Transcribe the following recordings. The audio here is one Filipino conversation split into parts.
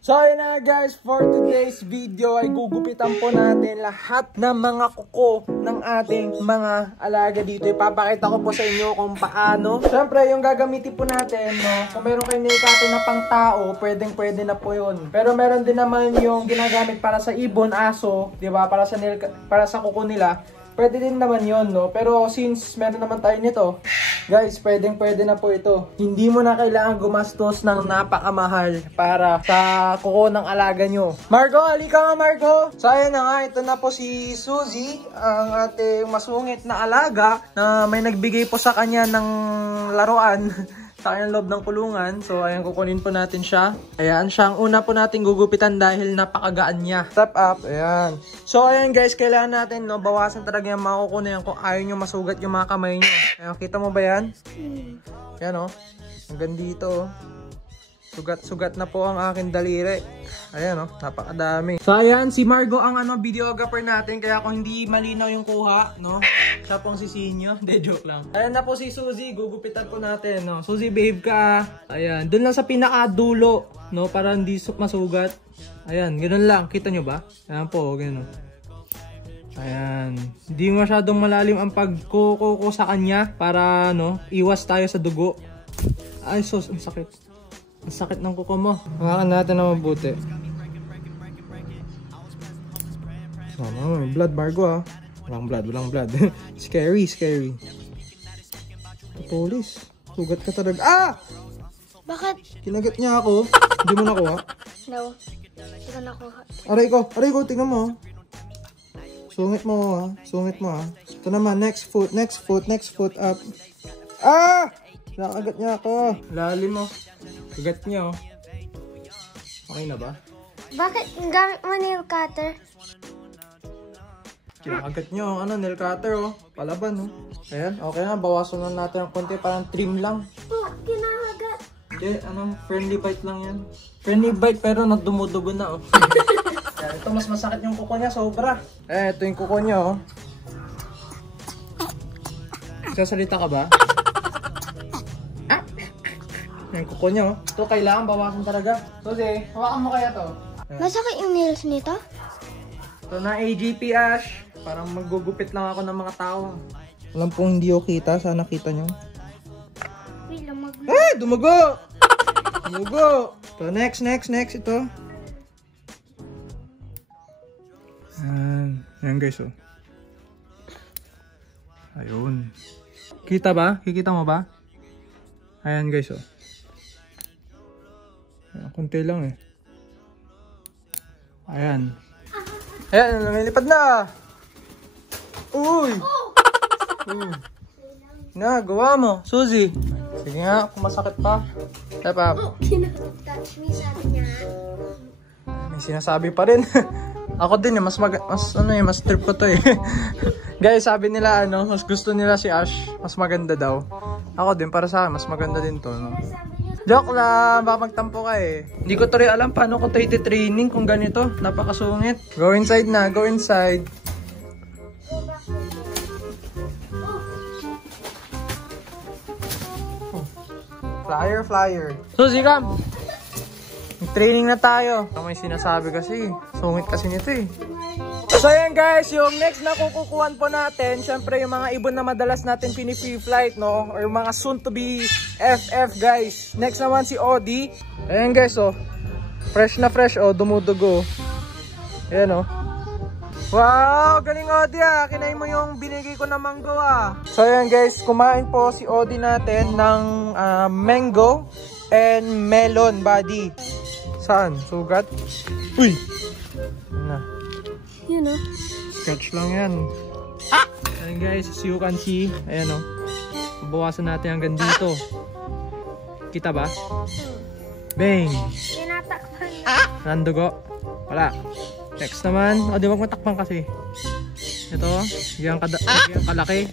So ayun na guys, for today's video ay gugupitan po natin lahat ng mga kuko ng ating mga alaga dito. Ipapakita ko po sa inyo kung paano. Siyempre yung gagamitin po natin, no, kung meron kayo nilikato na pang tao, pwede na po yun. Pero meron din naman yung ginagamit para sa ibon, aso, di ba, para sa kuko nila. Pwede din naman yon, no? Pero since meron naman tayo nito, guys, pwede na po ito. Hindi mo na kailangan gumastos ng napakamahal para sa kuko ng alaga nyo. Marco, halika nga Marco! So ayun na nga, ito na po si Suzy, ang ating masungit na alaga na may nagbigay po sa kanya ng laruan sa kanyang loob ng kulungan. So ayan, kukunin po natin siya. Ayan, siya ang una po natin gugupitan dahil napakagaan niya. Step up, ayan. So ayan guys, kailangan natin, no, bawasan talaga yung mga kuko na yan kung ayaw nyo masugat yung mga kamay nyo. Ayan, kita mo ba yan? Ayan o, hanggang dito. Sugat na po ang aking daliri. Ayan o, napakadami. So ayan, si Margo ang videographer natin. Kaya kung hindi malinaw yung kuha, no, siya pong si Sinyo. De, joke lang. Ayan na po si Suzy, gugupitan po natin, no. Suzy, behave ka. Ayan, dun lang sa pinakadulo, no, para hindi masugat. Ayan, ganun lang. Kita nyo ba? Ayan po, ganun. Ayan, hindi masyadong malalim ang pagkukuko sa kanya para, no, iwas tayo sa dugo. Ay sus, ang sakit. Ang sakit ng kuko mo. Hawakan natin na mabuti. Blood, Margo ah. Walang blood. Scary. Pulis. Sugat ka talaga. Ah! Bakit? Kinagat niya ako. Hindi mo nakuha? No. Hindi ko nakuha. Aray ko, tingnan mo. Sungit mo ah. Ito naman, next foot up. Ah! Nakagat niya ako. Lalim mo. Kagat niya oh. Okay na ba? Bakit gamit mo nail cutter? Kinakagat niyo nail cutter oh. Palaban oh. Ayan, okay na. Bawasan na natin ng konti. Parang trim lang. Oh, kinakagat. Hindi, friendly bite lang yan. Friendly bite pero nagdumudugo na oh. Ayan, ito mas masakit yung kuko niya, sobra. Ito yung kuko niya oh. Sasalita ka ba? Yung kuko niya oh. Ito kailangan bawasan talaga. Suzy, hawakan mo kaya to. Masakit yung nails nito? Ito na AGP Ash. Parang magugupit lang ako ng mga tao. Alam pong hindi ko kita. Sana kita nyo. Wait, lumag. Eh! Dumugo! Dumugo! Ito, next. Ito. Ayan guys oh. Ayun. Kita ba? Kikita mo ba? Ayan guys oh. Kunti lang eh. Ayan. Ayan, lumilipad na. Uy! Gawa mo. Suzy. Sige nga, kung masakit pa. Step up. Touch me, sabi niya. May sinasabi pa rin. Ako din eh, mas trip ko to eh. Guys, sabi nila mas gusto nila si Ash, mas maganda daw. Ako din, para sa akin, mas maganda din to, no? Joke lang, baka magtampo ka eh. Hindi ko to rin alam paano ko to iti-training kung ganito. Napakasungit. Go inside na, go inside. Flyer. Suzy, come! Training na tayo. May sinasabi kasi. Sungit kasi nito eh. So ayan guys, yung next na kukukuhan po natin, syempre yung mga ibon na madalas natin pini-free flight, no? Or yung mga soon to be FF guys. Next naman si Odi. Ayan guys oh. Fresh na fresh oh, dumudugo. Ayan oh. Wow, galing Odi ah. Kinain mo yung binigay ko na mango ah. So ayan guys, kumain po si Odi natin ng mango and melon body. Saan? Sugat? Uy! Na. Yun o. Sketch lang yan. Ayan guys, as you can see. Ayan o. Bawasan natin hanggang dito. Kita ba? Bang! Tinatakpan. Nandugo. Wala. Next naman. O, di wag matakpan kasi. Ito. Yan kalaki.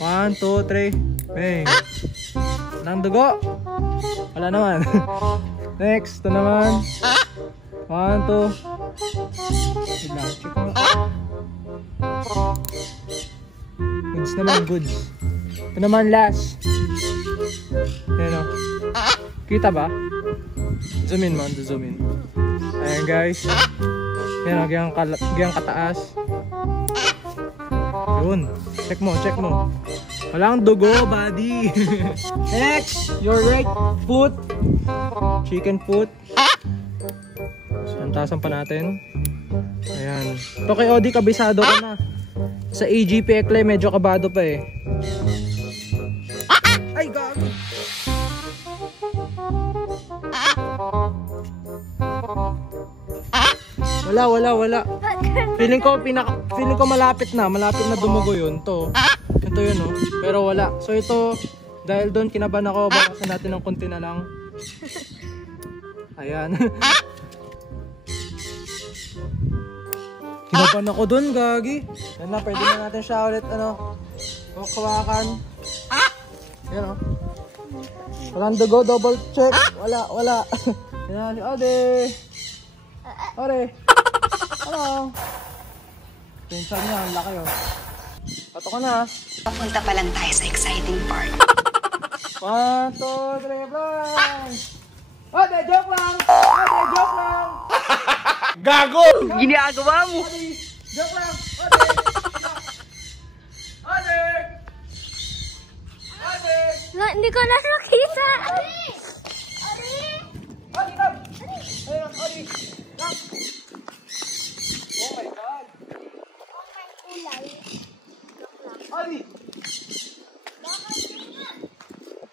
1, 2, 3. Bang! Nandugo. Wala naman. Next. Ito naman. 1, 2. Goods naman, goods. Ito naman last. Ayan o. Kita ba? Zoom in mo, zoom in. Ayan guys. Yan, gyang kataas. Yun. Check mo. Walang dugo, buddy. Next, your right foot. Chicken foot. Santasan pa natin. Ayan. Ito kay Odi, kabisado ka na. Sa AGP Ekle, medyo kabado pa eh. Ay, gago. Wala. Feeling ko malapit na dumugo yun to. Ito yun oh. Pero wala. So ito, dahil doon kinabahan ako, bakasan natin ng konti na lang. Ayan. Kinabahan ako doon, gagi. Yan na, pwede na natin siya ulit kawakan. Ayan oh. Walang dugo, double check. Wala. Yan, Ode. Hello. Pinsan niya, ang laki oh. Pato ka na. Papunta pa lang tayo sa exciting part. 1, 2, 3, fly! Ode, joke lang! Gago! Ginagawa mo! Ode, joke lang! Ode! Hindi ko na nakita. Ode, come! Ayun, Ode! Come! Oh my God! Ode!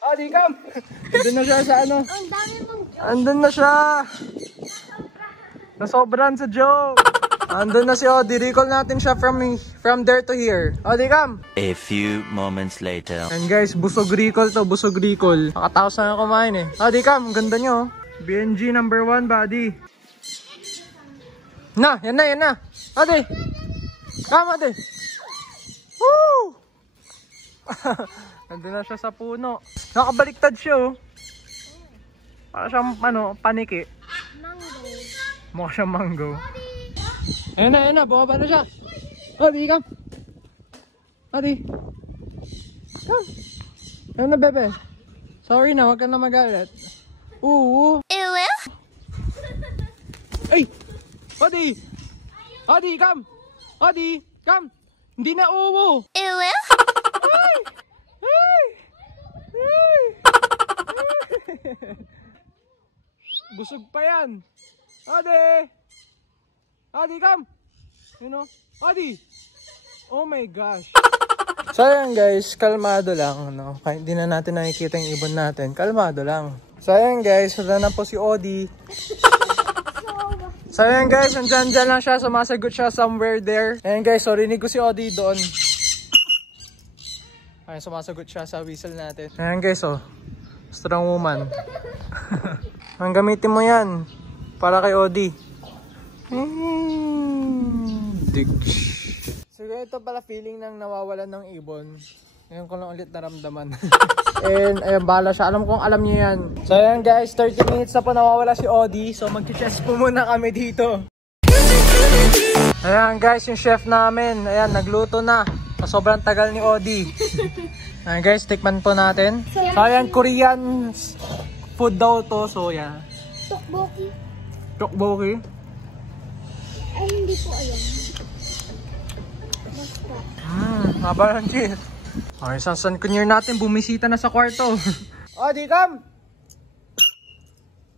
Ode, come! Andun na siya sa ano? Ang dami mong Andun na siya! Nasobran sa joke! Andun na si Odi. Recall natin siya from there to here. Odi, come! A few moments later. And guys, busog recall to. Busog recall. Nakataos na kumain eh. Odi, come! Ang ganda nyo. BNG number 1, buddy. Yan na. Odi! Come, Odi! Woo! Nandun na siya sa puno. Nakabaliktad siya oh. Para siyang paniki. mango. Mukha siyang mango. Ayun na, bumaba na siya. Odi, come. Odi. Come. Ayun na, bebe. Sorry na, wag ka na magalit. Ewe. Ay! Odi! Odi, come! Odi, come! Hindi na uwo! Ewe. Busog pa yan. Odi! Odi, come! You know? Odi! Oh my gosh. So ayan guys, kalmado lang. No? Kahit hindi na natin nakikita yung ibon natin. Kalmado lang. So ayan guys, wala na po si Odi. So ayan guys, andyan lang siya. Sumasagot siya somewhere there. Ayan guys, so rinig ko si Odi doon. Ayan, sumasagot siya sa whistle natin. Ayan guys, oh. Strong woman. Ang gamitin mo yan. Para kay Odi. Siguro ito pala feeling ng nawawalan ng ibon. Ngayon ko lang ulit naramdaman. And ayun, bahala siya. Alam kong alam niya yan. So ayan guys, 30 minutes na po nawawala si Odi. So mag-chess po muna kami dito. Ayan guys, yung chef namin. Ayan, nagluto na. Sa sobrang tagal ni Odi. Ayan guys, tikman po natin. So ayan, Korean food daw to. So yan. Tokboki. Tokboki. Ay, hindi ko alam. Haba ng cheese. Okay, Sun Kunyer natin, bumisita na sa kwarto. Odi, come!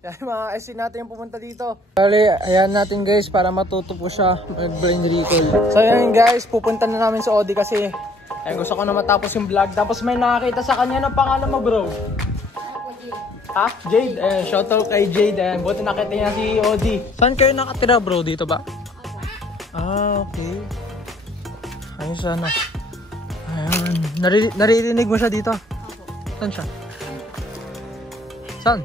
Yan, mga SC natin yung pumunta dito. Bali, ayan natin guys, para matuto po siya mag-brain recall. So ayan guys, pupunta na namin sa Odi kasi gusto ko na matapos yung vlog. Tapos may nakakita sa kanya ng pangalan mo, bro. Ha? Jade? Shoutout kay Jade. Buti nakita niya si Odi. Saan kayo nakatira, bro? Dito ba? Ah, okay. Ayos sana. Ayan. Naririnig mo siya dito? Saan siya? Saan?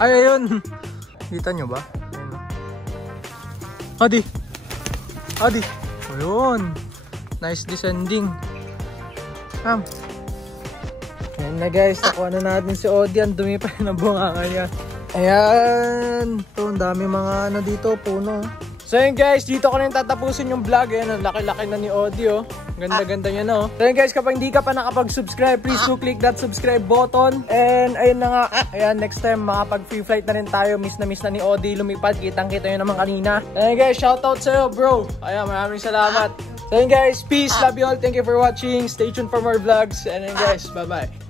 Ay, ayun. Kita nyo ba? Ayun. Odi! Odi! Ayun. Nice descending. Ayan na guys. Nakuha na natin si Odi. Ang dumi pa ng bunganga niya. Ayan. Ito, ang dami mga dito. Puno. So yun guys, dito ko na yung tatapusin yung vlog. Ayan, ang laki-laki na ni Odi, oh. Ganda-ganda niya, no? So yun guys, kapag hindi ka pa nakapag-subscribe, please do click that subscribe button. And ayun na nga, ayan, next time makapag-free flight na rin tayo. Miss na ni Odi lumipad. Kitang-kita yun naman kanina. Ayan guys, shoutout sa'yo, bro. Ayan, maraming salamat. So yun guys, peace, love you all. Thank you for watching. Stay tuned for more vlogs. And then guys, bye-bye.